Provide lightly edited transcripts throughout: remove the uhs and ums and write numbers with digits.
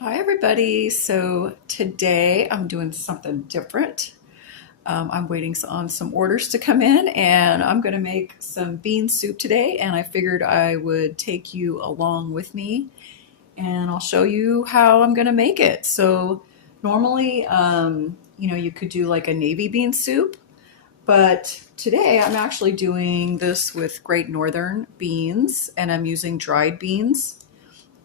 Hi everybody. So today I'm doing something different. I'm waiting on some orders to come in and I'm going to make some bean soup today, and I figured I would take you along with me and I'll show you how I'm going to make it. So normally, you could do like a navy bean soup, but today I'm actually doing this with Great Northern beans and I'm using dried beans.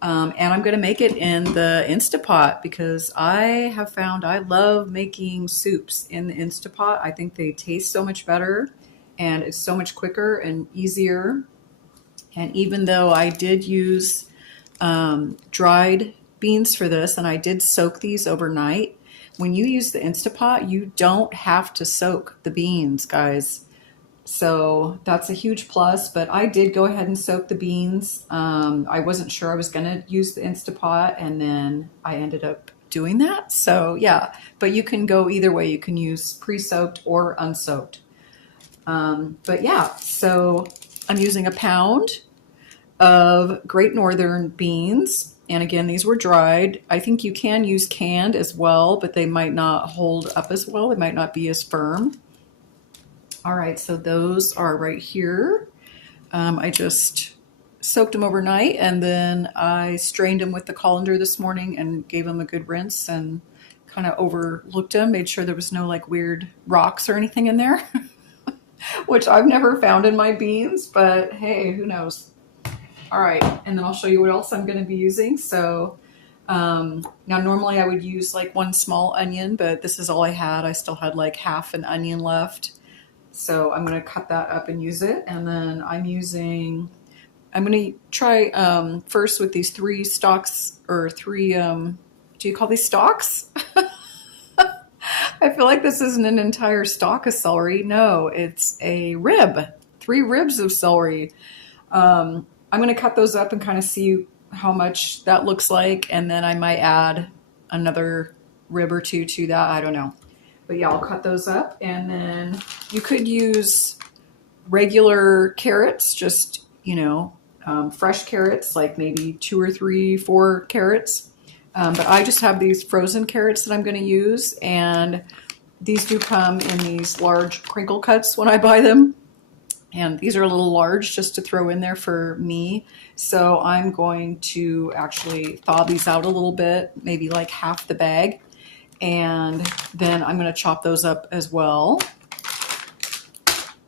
And I'm going to make it in the Instapot because I have found I love making soups in the Instapot. I think they taste so much better and it's so much quicker and easier. And even though I did use dried beans for this and I did soak these overnight, when you use the Instapot, you don't have to soak the beans, guys. So that's a huge plus, but I did go ahead and soak the beans. I wasn't sure I was going to use the Instapot, and then I ended up doing that. So yeah, but you can go either way. You can use pre-soaked or unsoaked. But yeah, so I'm using a pound of Great Northern beans. And again, these were dried. I think you can use canned as well, but they might not hold up as well. They might not be as firm. All right, so those are right here. I just soaked them overnight and then I strained them with the colander this morning and gave them a good rinse and kind of overlooked them, made sure there was no like weird rocks or anything in there, which I've never found in my beans, but hey, who knows? All right, and then I'll show you what else I'm going to be using. So now normally I would use like one small onion, but this is all I had. I still had like half an onion left. So I'm going to cut that up and use it. And then I'm going to try first with these three stalks or three, do you call these stalks? I feel like this isn't an entire stalk of celery. No, it's a rib, 3 ribs of celery. I'm going to cut those up and kind of see how much that looks like. And then I might add another rib or two to that. I don't know. But yeah, I'll cut those up, and then you could use regular carrots, just, fresh carrots, like maybe 2 or 3, 4 carrots. But I just have these frozen carrots that I'm going to use, and these do come in these large crinkle cuts when I buy them. And these are a little large just to throw in there for me. So I'm going to actually thaw these out a little bit, maybe like half the bag. And then I'm going to chop those up as well.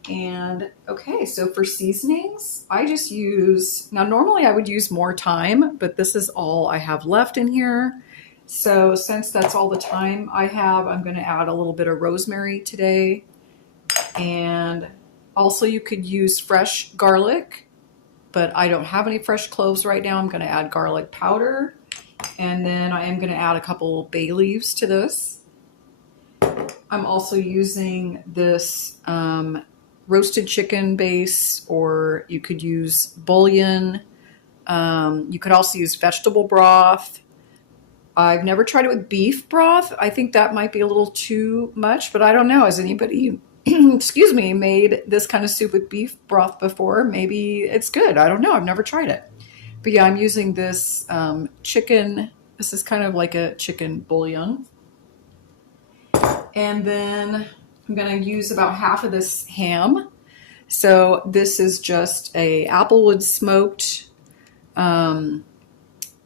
And okay, so for seasonings, I just use, now normally I would use more thyme, but this is all I have left in here. So since that's all the thyme I have, I'm going to add a little bit of rosemary today. And also you could use fresh garlic, but I don't have any fresh cloves right now. I'm going to add garlic powder. And then I am going to add a couple bay leaves to this. I'm also using this roasted chicken base, or you could use bouillon. You could also use vegetable broth. I've never tried it with beef broth. I think that might be a little too much, but I don't know. Has anybody, excuse me, made this kind of soup with beef broth before? Maybe it's good. I don't know. I've never tried it. But yeah, I'm using this chicken. This is kind of like a chicken bouillon. And then I'm going to use about half of this ham. So this is just a applewood smoked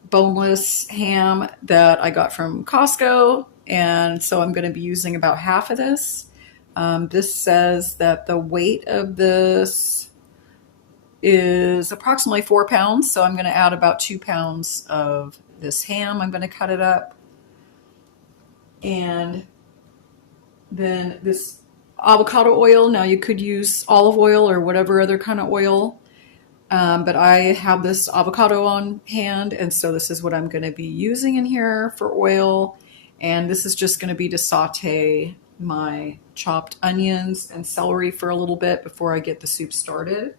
boneless ham that I got from Costco. And so I'm going to be using about half of this. This says that the weight of this is approximately 4 pounds. So I'm going to add about 2 pounds of this ham. I'm going to cut it up. And then this avocado oil. Now you could use olive oil or whatever other kind of oil. But I have this avocado on hand. And so this is what I'm going to be using in here for oil. And this is just going to be to saute my chopped onions and celery for a little bit before I get the soup started.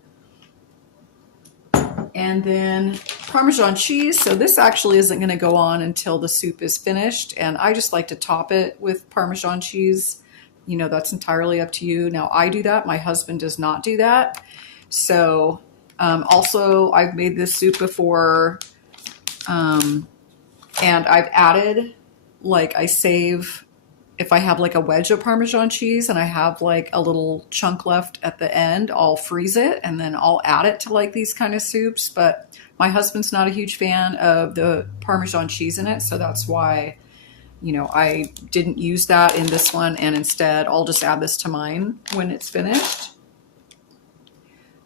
And then Parmesan cheese. So this actually isn't going to go on until the soup is finished. And I just like to top it with Parmesan cheese. That's entirely up to you. Now I do that. My husband does not do that. So also I've made this soup before And I've added, like, I save, if I have like a wedge of Parmesan cheese and I have like a little chunk left at the end, I'll freeze it and then I'll add it to like these kind of soups. But my husband's not a huge fan of the Parmesan cheese in it. So that's why, I didn't use that in this one. And instead I'll just add this to mine when it's finished.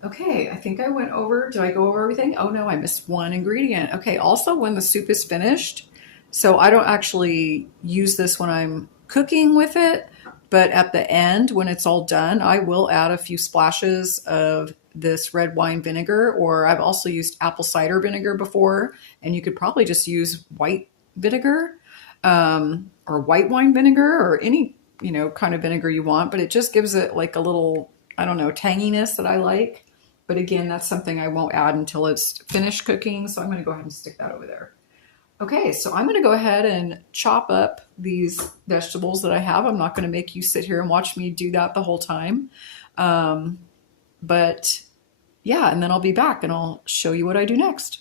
Okay, I think I went over, did I go over everything? Oh no, I missed one ingredient. Okay, also when the soup is finished, so I don't actually use this when I'm cooking with it, but at the end, when it's all done, I will add a few splashes of this red wine vinegar, or I've also used apple cider vinegar before, and you could probably just use white vinegar, or white wine vinegar, or any, kind of vinegar you want, but it just gives it like a little, I don't know, tanginess that I like. But again, that's something I won't add until it's finished cooking. So I'm going to go ahead and stick that over there. Okay, so I'm going to go ahead and chop up these vegetables that I have. I'm not going to make you sit here and watch me do that the whole time. But yeah, and then I'll be back and I'll show you what I do next.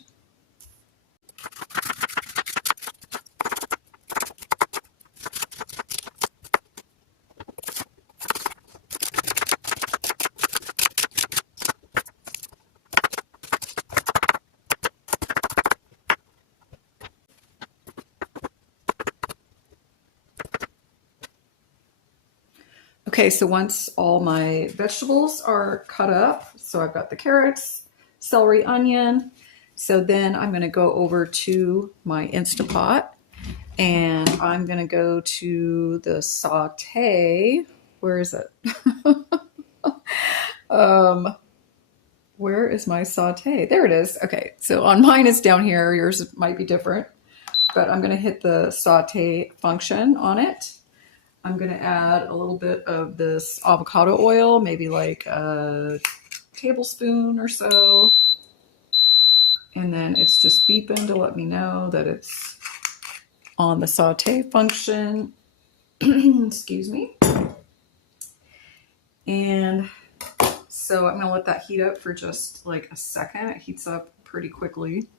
Okay, so once all my vegetables are cut up, so I've got the carrots, celery, onion. So then I'm going to go over to my Instant Pot and I'm going to go to the saute. Where is it? Where is my saute? There it is. Okay, so on mine it's down here. Yours might be different, but I'm going to hit the saute function on it. I'm going to add a little bit of this avocado oil, maybe like a tablespoon or so. And then it's just beeping to let me know that it's on the saute function. Excuse me. And so I'm going to let that heat up for just like a second. It heats up pretty quickly.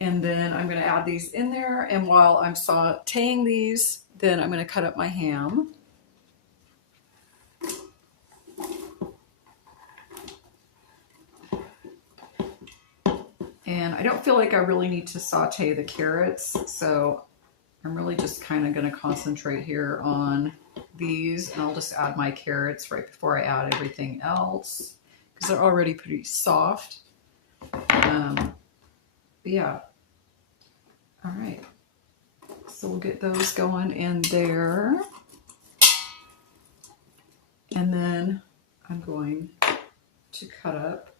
And then I'm going to add these in there. And while I'm sauteing these, then I'm going to cut up my ham. And I don't feel like I really need to saute the carrots, so I'm really just kind of going to concentrate here on these, and I'll just add my carrots right before I add everything else because they're already pretty soft. But yeah. All right. So we'll get those going in there. And then I'm going to cut up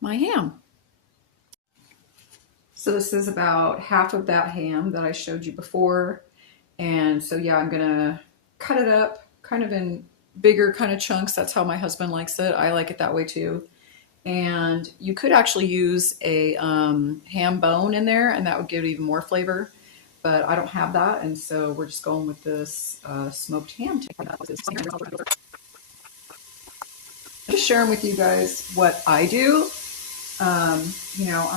my ham. So this is about half of that ham that I showed you before. And so yeah, I'm gonna cut it up kind of in bigger kind of chunks. That's how my husband likes it. I like it that way too. And you could actually use a ham bone in there and that would give it even more flavor. But I don't have that, and so we're just going with this smoked ham. I'm just sharing with you guys what I do. I'm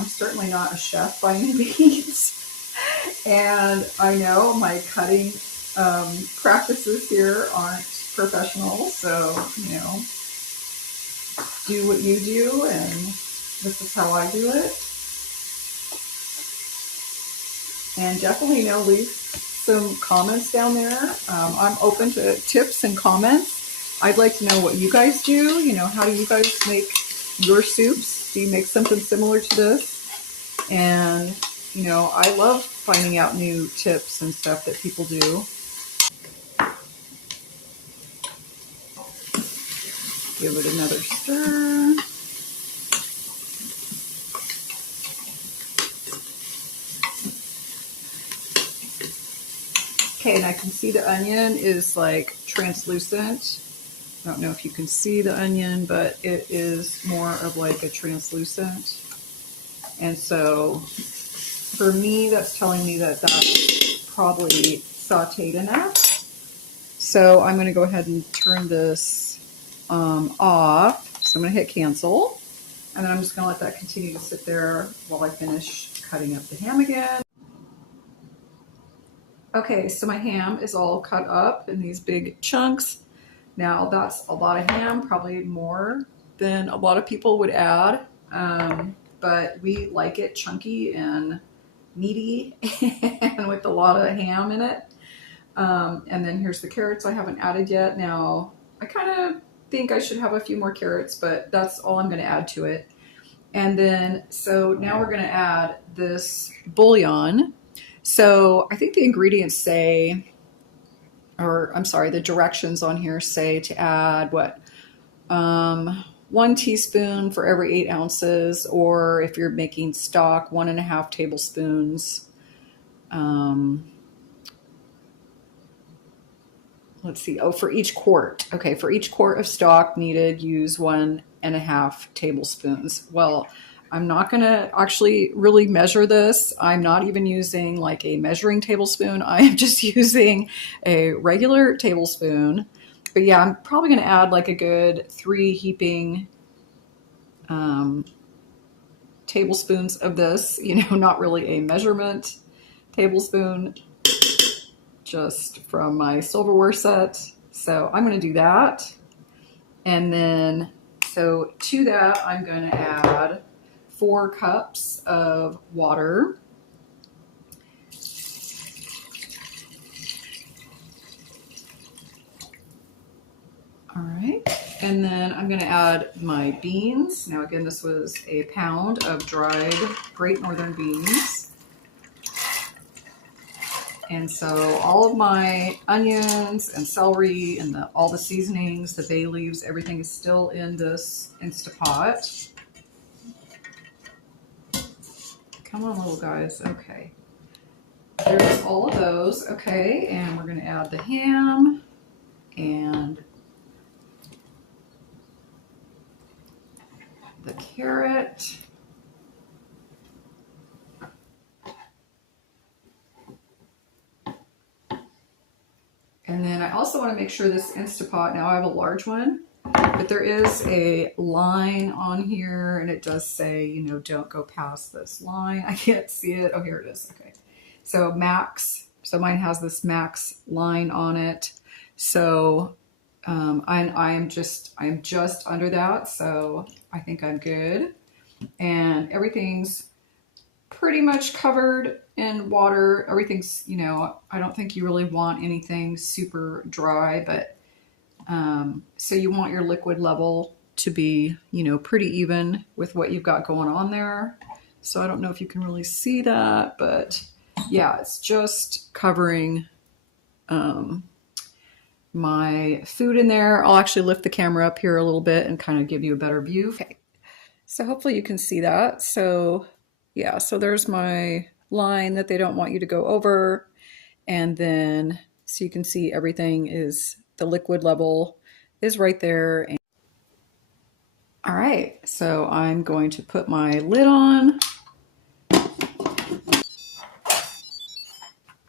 certainly not a chef by any means, and I know my cutting practices here aren't professional, so, do what you do, and this is how I do it. And definitely, leave some comments down there. I'm open to tips and comments. I'd like to know what you guys do. How do you guys make your soups? Do you make something similar to this? And, I love finding out new tips and stuff that people do. Give it another stir. Okay, and I can see the onion is like translucent. I don't know if you can see the onion, but it is more of like a translucent. And so for me, that's telling me that that's probably sauteed enough. So I'm going to go ahead and turn this off. So I'm going to hit cancel. And then I'm just going to let that continue to sit there while I finish cutting up the ham again. Okay, so my ham is all cut up in these big chunks. Now that's a lot of ham, probably more than a lot of people would add, but we like it chunky and meaty and with a lot of ham in it. And then here's the carrots I haven't added yet. Now I kind of think I should have a few more carrots, but that's all I'm going to add to it. And then, so now we're going to add this bouillon. So I think the ingredients say, or I'm sorry, the directions on here say to add what? 1 teaspoon for every 8 ounces, or if you're making stock, 1.5 tablespoons. Let's see. Oh, for each quart. Okay, for each quart of stock needed, use 1.5 tablespoons. Well, I'm not going to actually really measure this. I'm not even using like a measuring tablespoon. I am just using a regular tablespoon. But yeah, I'm probably going to add like a good 3 heaping tablespoons of this, not really a measurement tablespoon, just from my silverware set. So I'm going to do that. And then, so to that, I'm going to add 4 cups of water. All right. And then I'm going to add my beans. Now, again, this was a pound of dried Great Northern beans. And so all of my onions and celery and all the seasonings, the bay leaves, everything is still in this Instapot. Come on, little guys. Okay. There's all of those. Okay. And we're going to add the ham and the carrot. And then I also want to make sure this Instapot, now I have a large one, but there is a line on here and it does say, don't go past this line. I can't see it. Oh, here it is. Okay. So max. So mine has this max line on it. So I'm just under that. So I think I'm good. And everything's pretty much covered in water. Everything's, I don't think you really want anything super dry, but so you want your liquid level to be, pretty even with what you've got going on there. So I don't know if you can really see that, but yeah, it's just covering my food in there. I'll actually lift the camera up here a little bit and kind of give you a better view. Okay. So hopefully you can see that. So yeah, so there's my line that they don't want you to go over. And then, so you can see everything is, the liquid level is right there. And all right, so I'm going to put my lid on.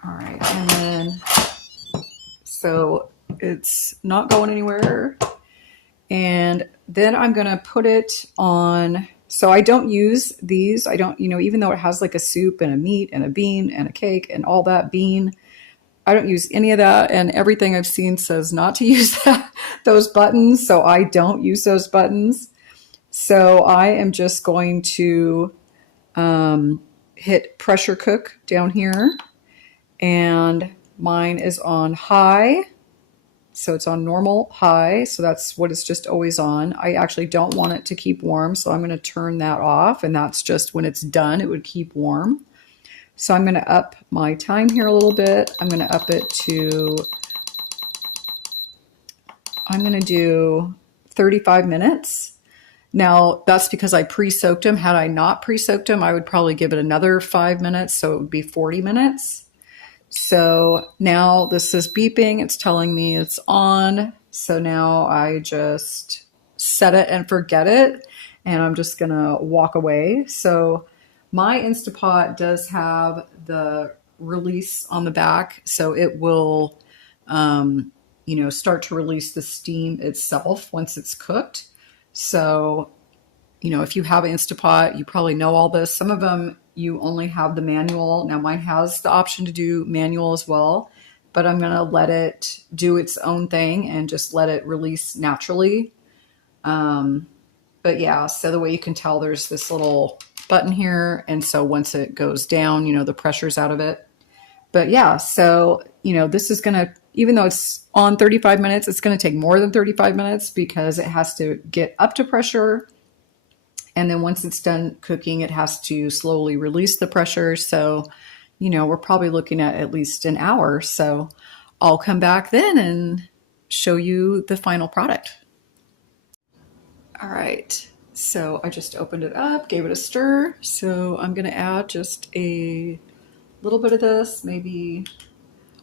All right, and then, so it's not going anywhere. And then I'm going to put it on. So I don't use these. I don't, even though it has like a soup and a meat and a bean and a cake and all that bean, I don't use any of that. And everything I've seen says not to use those buttons. So I don't use those buttons. So I am just going to hit pressure cook down here. And mine is on high. So it's on normal high. So that's what it's just always on. I actually don't want it to keep warm. So I'm going to turn that off. And that's just when it's done, it would keep warm. So I'm going to up my time here a little bit. I'm going to up it to, I'm going to do 35 minutes. Now that's because I pre-soaked them. Had I not pre-soaked them, I would probably give it another 5 minutes. So it would be 40 minutes. So now this is beeping. It's telling me it's on. So now I just set it and forget it. And I'm just going to walk away. So my Instapot does have the release on the back. So it will, start to release the steam itself once it's cooked. So, if you have an Instapot, you probably know all this. Some of them, you only have the manual. Now mine has the option to do manual as well, but I'm going to let it do its own thing and just let it release naturally. But yeah, so the way you can tell, there's this little button here. And so once it goes down, you know, the pressure's out of it. But yeah, so, you know, this is going to, even though it's on 35 minutes, it's going to take more than 35 minutes because it has to get up to pressure. And then once it's done cooking, it has to slowly release the pressure. So, you know, we're probably looking at least an hour. So I'll come back then and show you the final product. All right, so I just opened it up, gave it a stir. So I'm gonna add just a little bit of this, maybe,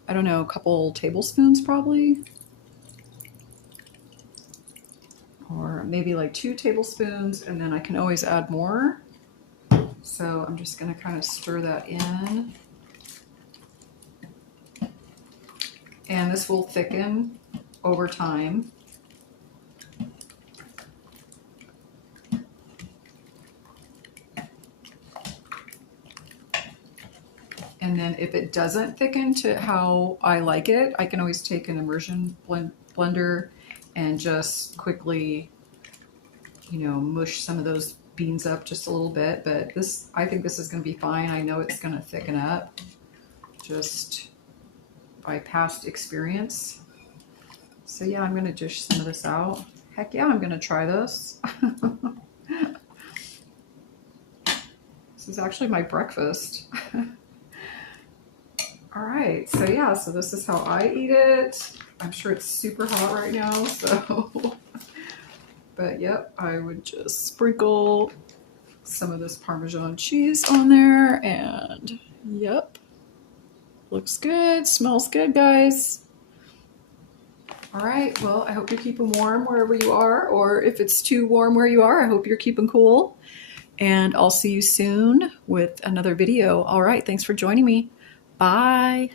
I don't know, a couple tablespoons probably. Or maybe like 2 tablespoons, and then I can always add more. So I'm just gonna kind of stir that in. And this will thicken over time. And then if it doesn't thicken to how I like it, I can always take an immersion blender and just quickly, you know, mush some of those beans up just a little bit. But this, I think this is going to be fine. I know it's going to thicken up just by past experience. So yeah, I'm going to dish some of this out. Heck yeah, I'm going to try this. This is actually my breakfast. All right, so yeah, so this is how I eat it. I'm sure it's super hot right now, so. But yep, I would just sprinkle some of this Parmesan cheese on there, and yep, looks good, smells good, guys. All right, well, I hope you're keeping warm wherever you are, or if it's too warm where you are, I hope you're keeping cool. And I'll see you soon with another video. All right, thanks for joining me. Bye.